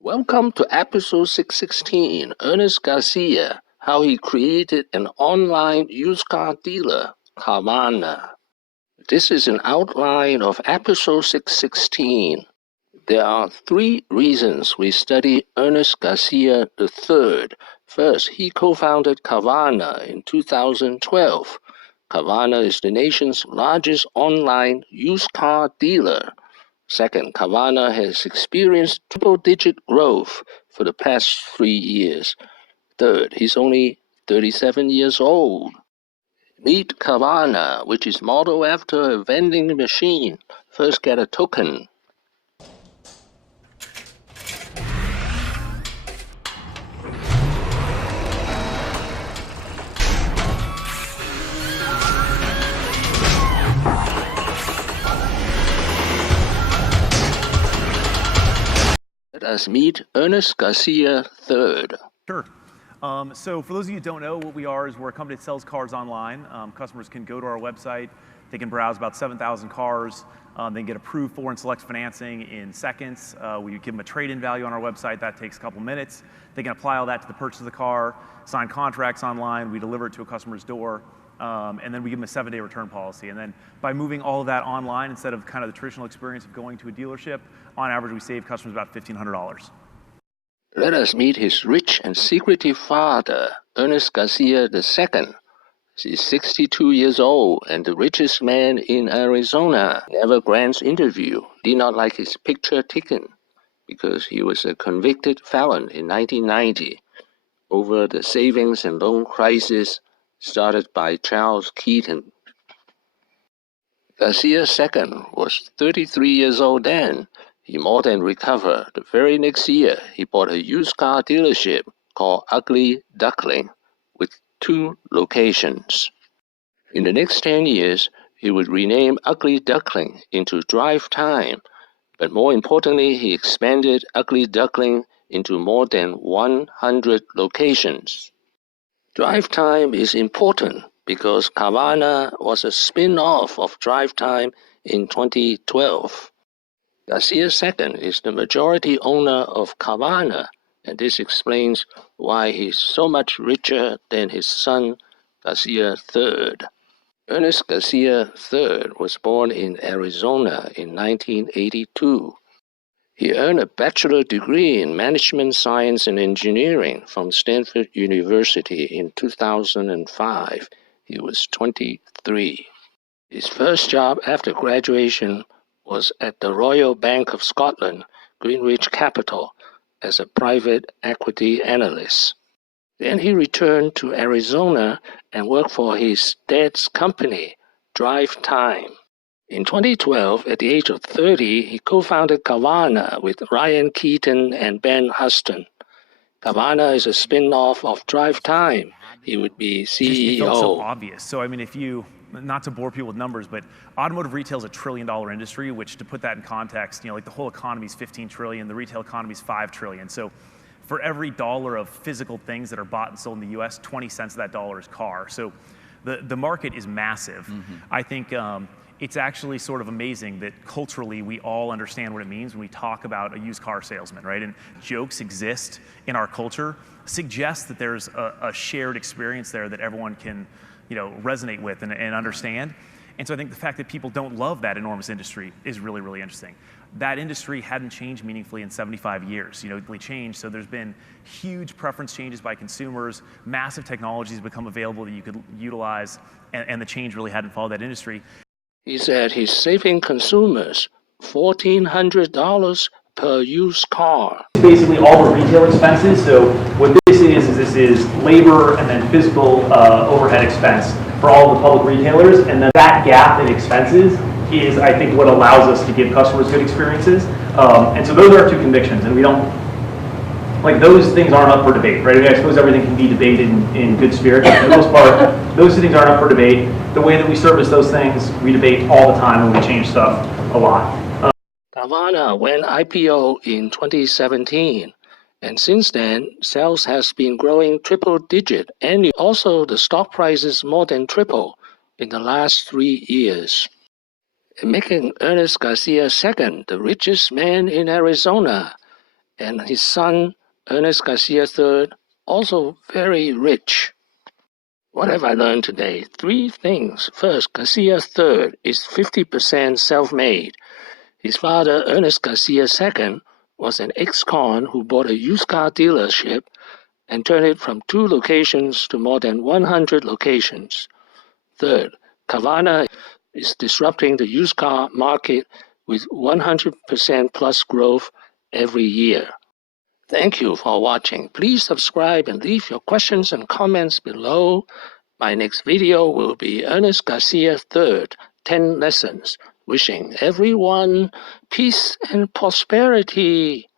Welcome to episode 616, Ernest Garcia, how he created an online used car dealer, Carvana. This is an outline of episode 616. There are three reasons we study Ernest Garcia III. First, he co-founded Carvana in 2012. Carvana is the nation's largest online used car dealer. Second, Carvana has experienced triple-digit growth for the past 3 years. Third, he's only 37 years old. Meet Carvana, which is modeled after a vending machine. First, get a token. Let us meet Ernest Garcia III. Sure. So for those of you who don't know, what we are is we're a company that sells cars online. Customers can go to our website. They can browse about 7,000 cars. They can get approved for and select financing in seconds. We give them a trade-in value on our website. That takes a couple minutes. They can apply all that to the purchase of the car, sign contracts online. We deliver it to a customer's door. And then we give them a 7-day return policy. And then by moving all of that online, instead of kind of the traditional experience of going to a dealership, on average, we save customers about $1,500. Let us meet his rich and secretive father, Ernest Garcia II. He's 62 years old and the richest man in Arizona. Never grants interview. Did not like his picture taken because he was a convicted felon in 1990 over the savings and loan crisis started by Charles Keaton. Garcia II was 33 years old then. He more than recovered. The very next year, he bought a used car dealership called Ugly Duckling with 2 locations. In the next 10 years, he would rename Ugly Duckling into Drive Time, but more importantly, he expanded Ugly Duckling into more than 100 locations. Drive Time is important because Carvana was a spin-off of Drive Time in 2012. Garcia II is the majority owner of Carvana, and this explains why he's so much richer than his son, Garcia III. Ernest Garcia III was born in Arizona in 1982. He earned a bachelor degree in management science and engineering from Stanford University in 2005. He was 23. His first job after graduation was at the Royal Bank of Scotland, Greenwich Capital, as a private equity analyst. Then he returned to Arizona and worked for his dad's company, Drive Time. In 2012, at the age of 30, he co-founded Carvana with Ryan Keaton and Ben Huston. Carvana is a spin-off of Drive Time. He would be CEO. It felt so obvious. So, I mean, if you, not to bore people with numbers, but automotive retail is a $1 trillion industry, which to put that in context, like the whole economy is $15 trillion, the retail economy is $5 trillion. So for every dollar of physical things that are bought and sold in the US, 20 cents of that dollar is car. So the market is massive. Mm-hmm. I think it's actually sort of amazing that culturally we all understand what it means when we talk about a used car salesman, right? And jokes exist in our culture, suggest that there's a shared experience there that everyone can, resonate with and understand. And so I think the fact that people don't love that enormous industry is really, really interesting. That industry hadn't changed meaningfully in 75 years. It changed, so there's been huge preference changes by consumers, massive technologies become available that you could utilize, and the change really hadn't followed that industry. He said he's saving consumers $1,400 per used car. Basically all the retail expenses. So what this is labor and then physical overhead expense for all the public retailers. And then that gap in expenses is, I think, what allows us to give customers good experiences. And so those are our 2 convictions. And we don't, those things aren't up for debate, right? I mean, I suppose everything can be debated in good spirit, but for the most part, those 2 things aren't up for debate. The way that we service those things, we debate all the time and we change stuff a lot. Carvana went IPO in 2017, and since then, sales has been growing triple-digit annually. Also, the stock prices more than triple in the last 3 years, making Ernest Garcia II the richest man in Arizona. and his son, Ernest Garcia III, also very rich. What have I learned today? 3 things. First, Garcia III is 50% self-made. His father, Ernest Garcia II, was an ex-con who bought a used car dealership and turned it from 2 locations to more than 100 locations. Third, Carvana is disrupting the used car market with 100% plus growth every year. Thank you for watching. Please subscribe and leave your questions and comments below. My next video will be Ernest Garcia III, 10 lessons. Wishing everyone peace and prosperity.